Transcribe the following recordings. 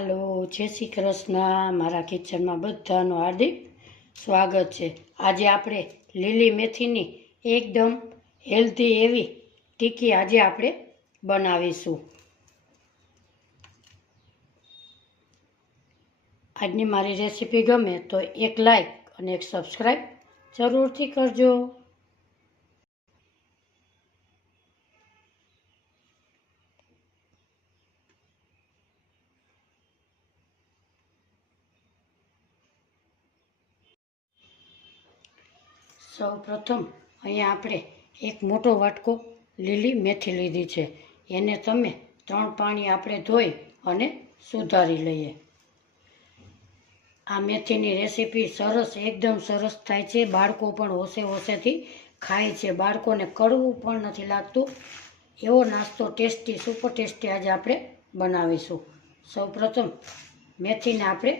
હાલો, જય શ્રી કૃષ્ણ। મારા કિચનમાં બધાનું હાર્દિક સ્વાગત છે। આજે આપણે લીલી મેથીની એકદમ હેલ્ધી એવી ટીકી આજે આપણે બનાવીશું। આજની મારી રેસીપી ગમે તો એક લાઈક અને એક સબસ્ક્રાઈબ જરૂરથી કરજો। સૌ પ્રથમ અહીંયા આપણે એક મોટો વાટકો લીલી મેથી લીધી છે। એને તમે 3 પાણી આપણે ધોઈ અને સુધારી લઈએ। આ મેથીની રેસીપી સરસ એકદમ સરસ થાય છે। બાળકો પણ હોશે હોશેથી ખાય છે। બાળકોને કડવું પણ નથી લાગતું। એવો નાસ્તો ટેસ્ટી સુપર ટેસ્ટી આજે આપણે બનાવીશું। સૌ પ્રથમ મેથીને આપણે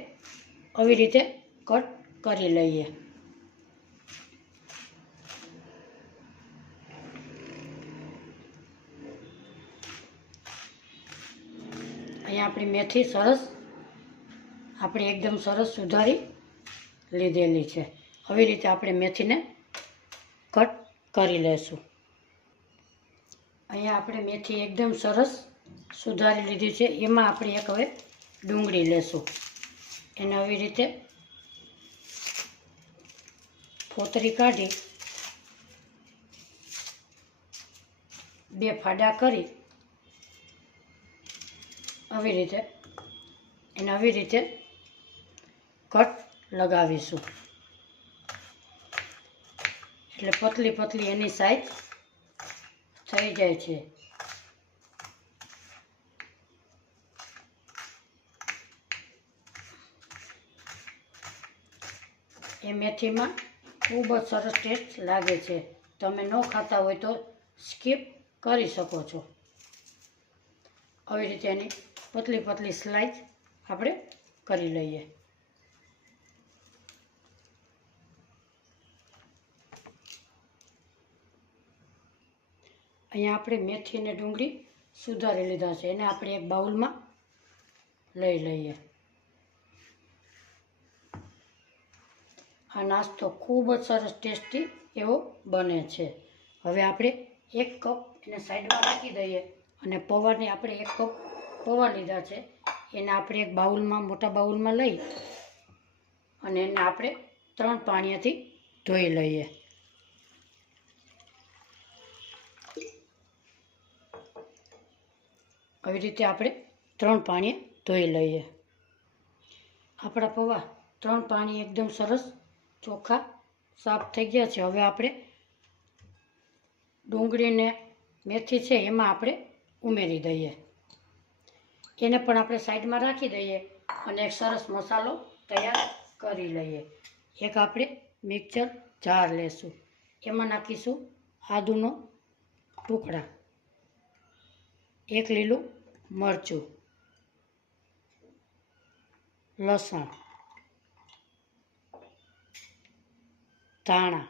આવી રીતે કટ કરી લઈએ। અહીંયા આપણી મેથી સરસ આપણે એકદમ સરસ સુધારી લીધેલી છે। આવી રીતે આપણે મેથીને કટ કરી લેશું। અહીંયા આપણે મેથી એકદમ સરસ સુધારી લીધી છે। એમાં આપણે એક હવે ડુંગળી લેશું। એને આવી રીતે ફોતરી કાઢી 2 ફાડા કરી આવી રીતે એને આવી રીતે કટ લગાવીશું। એટલે પતલી પતલી એની સાઈઝ થઈ જાય છે। એ મેથીમાં ખૂબ જ સરસ ટેસ્ટ લાગે છે। તમે ન ખાતા હોય તો સ્કીપ કરી શકો છો। આવી રીતે એની પતલી પતલી સ્લાઇસ આપણે કરી લઈએ। અહીંયા આપણે મેથી અને ડુંગળી સુધારી લીધા છે। એને આપણે એક બાઉલમાં લઈ લઈએ। આ નાસ્તો ખૂબ જ સરસ ટેસ્ટી એવો બને છે। હવે આપણે 1 કપ એને સાઈડમાં રાખી દઈએ અને પૌવાની આપણે 1 કપ પૌવા લીધા છે। એને આપણે એક બાઉલમાં મોટા બાઉલમાં લઈ અને એને આપણે 3 પાણીથી ધોઈ લઈએ। આવી રીતે આપણે 3 પાણી ધોઈ લઈએ। આપણા પૌવા 3 પાણી એકદમ સરસ ચોખ્ખા સાફ થઈ ગયા છે। હવે આપણે ડુંગળીને મેથી છે એમાં આપણે ઉમેરી દઈએ। એને પણ આપણે સાઈડમાં રાખી દઈએ અને એક સરસ મસાલો તૈયાર કરી લઈએ। એક આપણે મિક્સર જાર લેશું। એમાં નાખીશું આદુનો ટુકડા, 1 લીલું મરચું, લસણ, ધાણા,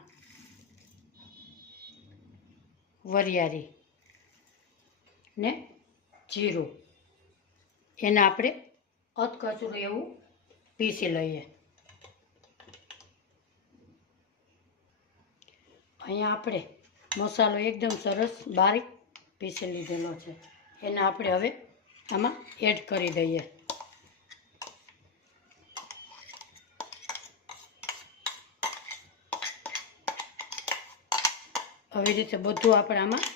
વરિયાળી ને જીરું। એને આપણે અધકચરું એવું પીસી લઈએ। અહીંયા આપણે મસાલો એકદમ સરસ બારીક પીસી લીધેલો છે। એને આપણે હવે આમાં એડ કરી દઈએ। આવી રીતે બધું આપણે આમાં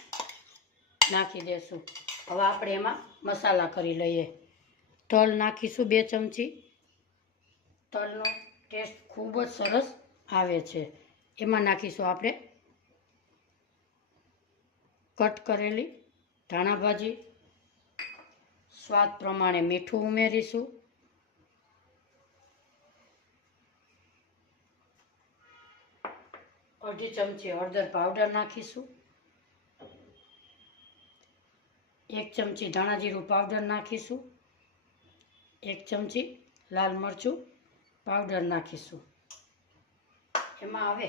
નાખી દઈશું। હવે આપણે એમાં મસાલા કરી લઈએ। તલ નાખીશું 2 ચમચી। તલનો ટેસ્ટ ખૂબ જ સરસ આવે છે। એમાં નાખીશું આપણે કટ કરેલી ધાણા ભાજી, સ્વાદ પ્રમાણે મીઠું ઉમેરીશું। અડધી ચમચી હળદર પાવડર નાખીશું। 1 ચમચી ધાણા જીરું પાવડર નાખીશું। 1 ચમચી લાલ મરચું પાવડર નાખીશું। એમાં હવે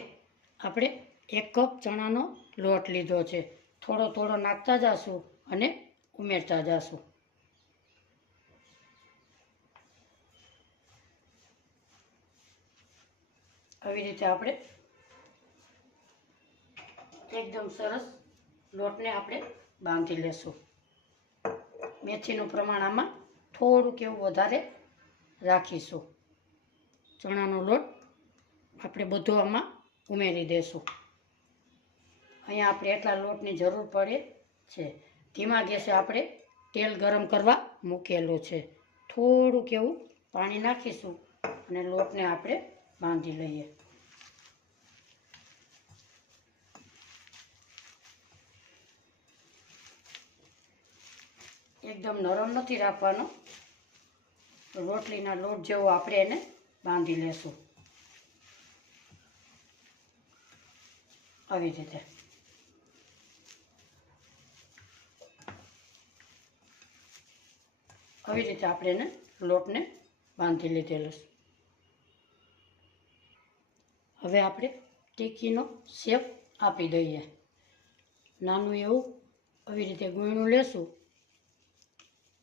આપણે 1 કપ ચણાનો લોટ લીધો છે। થોડો થોડો નાખતા જશું અને ઉમેરતા જશું। આવી રીતે આપણે એકદમ સરસ લોટને આપણે બાંધી લેશું. મેથીનું પ્રમાણ આમાં થોડુંક એવું વધારે રાખીશું. ચણાનો લોટ આપણે બધો આમાં ઉમેરી દઈશું. અહીંયા આપણે એટલા લોટની જરૂર પડે છે. ધીમા ગેસે આપણે તેલ ગરમ કરવા મૂકેલું છે. થોડુંક એવું પાણી નાખીશું અને લોટને આપણે બાંધી લઈએ. એકદમ નરમ નથી રાખવાનો, રોટલીના લોટ જેવો આપણે એને બાંધી લેશું. આવી રીતે આપણે એને લોટને બાંધી લીધેલો છે. હવે આપણે ટીકીનો શેપ આપી દઈએ. નાનું એવું આવી રીતે ગૂણું લેશું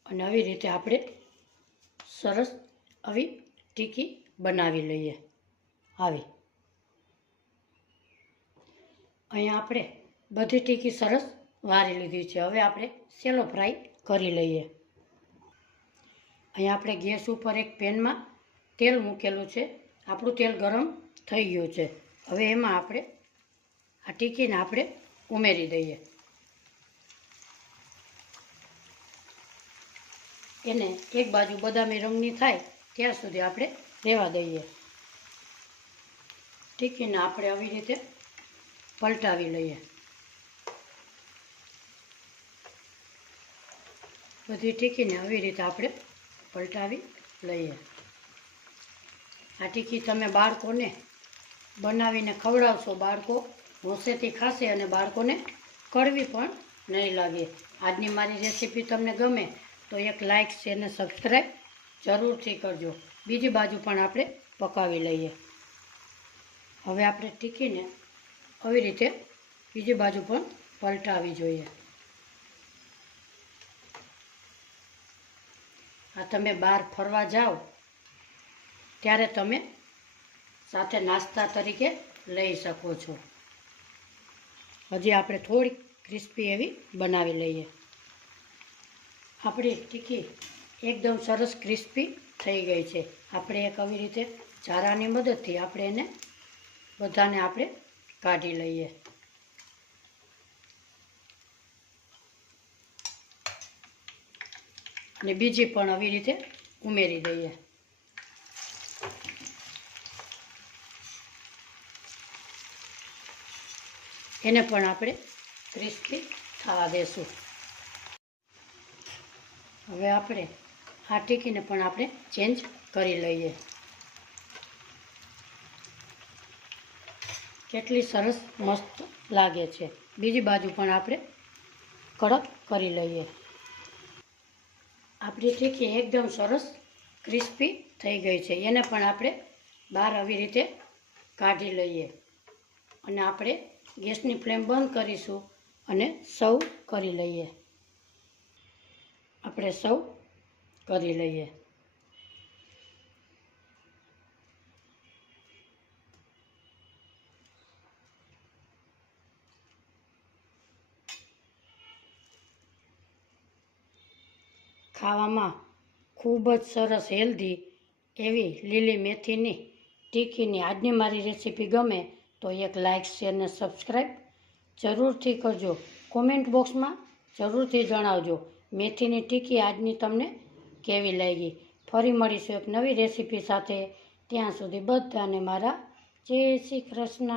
અને આવી રીતે આપણે સરસ આવી ટીકી બનાવી લઈએ. અહીંયા આપણે બધી ટીકી સરસ વારી લીધી છે. હવે આપણે સેલો ફ્રાય કરી લઈએ. અહીંયા આપણે ગેસ ઉપર એક પેનમાં તેલ મૂકેલું છે. આપણું તેલ ગરમ થઈ ગયું છે. હવે એમાં આપણે આ ટીકીને આપણે ઉમેરી દઈએ. એને એક બાજુ બદામી રંગની થાય ત્યાં સુધી આપણે રહેવા દઈએ. ટીકીને આપણે આવી રીતે પલટાવી લઈએ. બધી ટીકીને આવી રીતે આપણે પલટાવી લઈએ. આ ટીકી તમે બાળકોને બનાવીને ખવડાવશો, બાળકો હોંશેથી ખાશે અને બાળકોને કડવી પણ નહીં લાગે. આજની મારી રેસીપી તમને ગમે તો એક લાઇક, શેર અને સબસ્ક્રાઈબ જરૂરથી કરજો. બીજી બાજુ પણ આપણે પકાવી લઈએ. હવે આપણે ટીકીને આવી રીતે બીજી બાજુ પણ પલટાવી જોઈએ. આ તમે બહાર ફરવા જાઓ ત્યારે તમે સાથે નાસ્તા તરીકે લઈ શકો છો. હજી આપણે થોડી ક્રિસ્પી એવી બનાવી લઈએ. આપણી ટીકી એકદમ સરસ ક્રિસ્પી થઈ ગઈ છે. આપણે એક આવી રીતે ચારાની મદદથી આપણે એને બધાને આપણે કાઢી લઈએ. અને બીજી પણ આવી રીતે ઉમેરી દઈએ. એને પણ આપણે ક્રિસ્પી થવા દેશું. હવે આપણે આ ટીકીને પણ આપણે ચેન્જ કરી લઈએ. કેટલી સરસ મસ્ત લાગે છે. બીજી બાજુ પણ આપણે કડક કરી લઈએ. આપણી ટીકી એકદમ સરસ ક્રિસ્પી થઈ ગઈ છે. એને પણ આપણે બહાર આવી રીતે કાઢી લઈએ અને આપણે ગેસની ફ્લેમ બંધ કરીશું અને સર્વ કરી લઈએ. આપણે સર્વ કરી લઈએ. ખાવામાં ખૂબ જ સરસ હેલ્ધી એવી લીલી મેથીની ટીકીની આજની મારી રેસીપી ગમે તો એક લાઇક, શેર અને સબસ્ક્રાઈબ જરૂરથી કરજો. કોમેન્ટ બોક્સમાં જરૂરથી જણાવજો મેથીની ટીકી આજની તમને કેવી લાગી. ફરી મળીશું એક નવી રેસીપી સાથે. ત્યાં સુધી બધાને મારા જય શ્રી કૃષ્ણ.